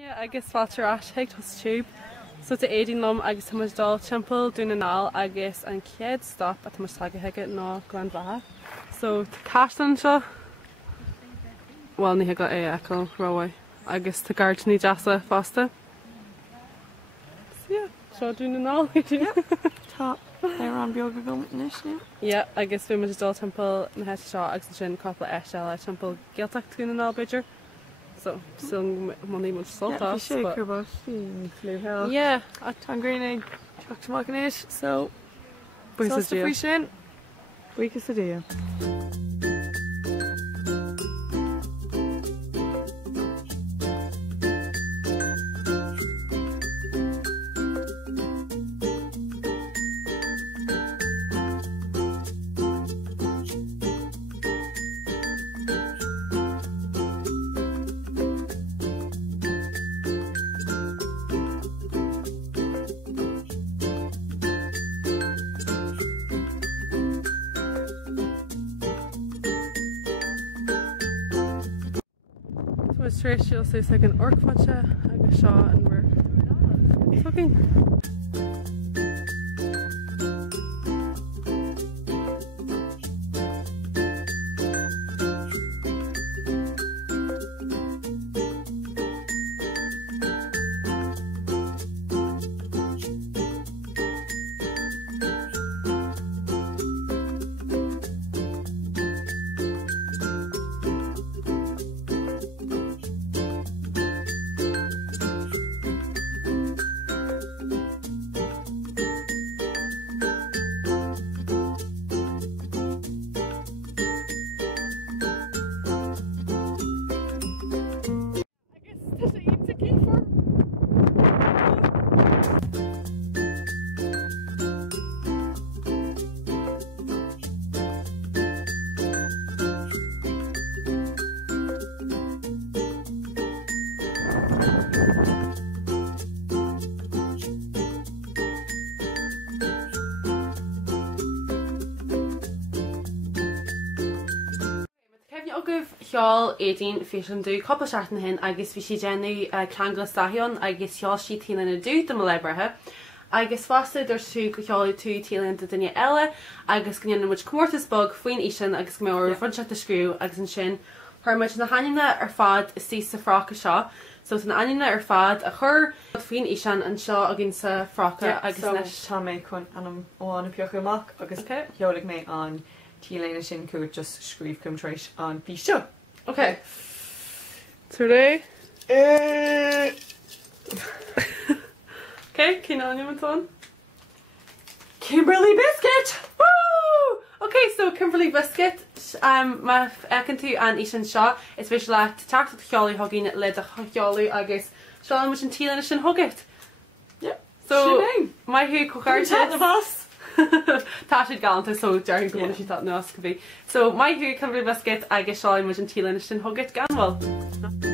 Yeah, agus fáiltear áiteigh tas tube. So tá éidirn lom agus tá muid dul timpeall dúna nál agus an céad stop a tá muid tagaithe ná Glan Bhatha. So tá caisleán seo bhil ní go é ecail roiha agus tá gardaí deasa fásta. So yeah, seo dúna nál. Tá ar an beag go níos nu? Yeah, agus bhí muid dul timpeall na heite seo agus sin coppla eiste le timpeall Gaeltacht dúna nál beidir. So, still money much salt off. Yeah, a tan greening chuach amach an éis, so buíochas fao sin buíochas a dia. Tréis síl sús ag an orcfáte agus seo an bhar tugainn. Cheall éidirn féisian dú coppla seaachtain hin agus bhí si déanú ceanglas daithíon agus cheall si tíanana dú do mo lebrethe. Agus fásta idir tú go cheáú tú tíanana duine eile agus gnéanana muid cummórtas bog faoin isan agus go méir fanseach a scrú agus an sin chuirmuid na haine ar fad is tí sa fráca seo. So an aine ar fad a chur faoin isan an seo a gin sa fráca agus tá mé chun anm óána peocha amach agus cheolaigh mé an tíléine sin cúid just scríomh cumtrééis an bhí seo. Okay. Today. Okay, can I name it on? Kimberly Biscuit! Woo! Okay, so Kimberly Biscuit, ma ecantu an isan seo is visual at tart at cheolaí hogin le a cheolaí agus seo much an tílan sin hogit. Yep. So my hu cochart the boss. Tá siad galanta so dearn go si tá nó go bhí. So mai hu Kimberly Biscuit agus seo much an tílan sin hogit ganhfuil.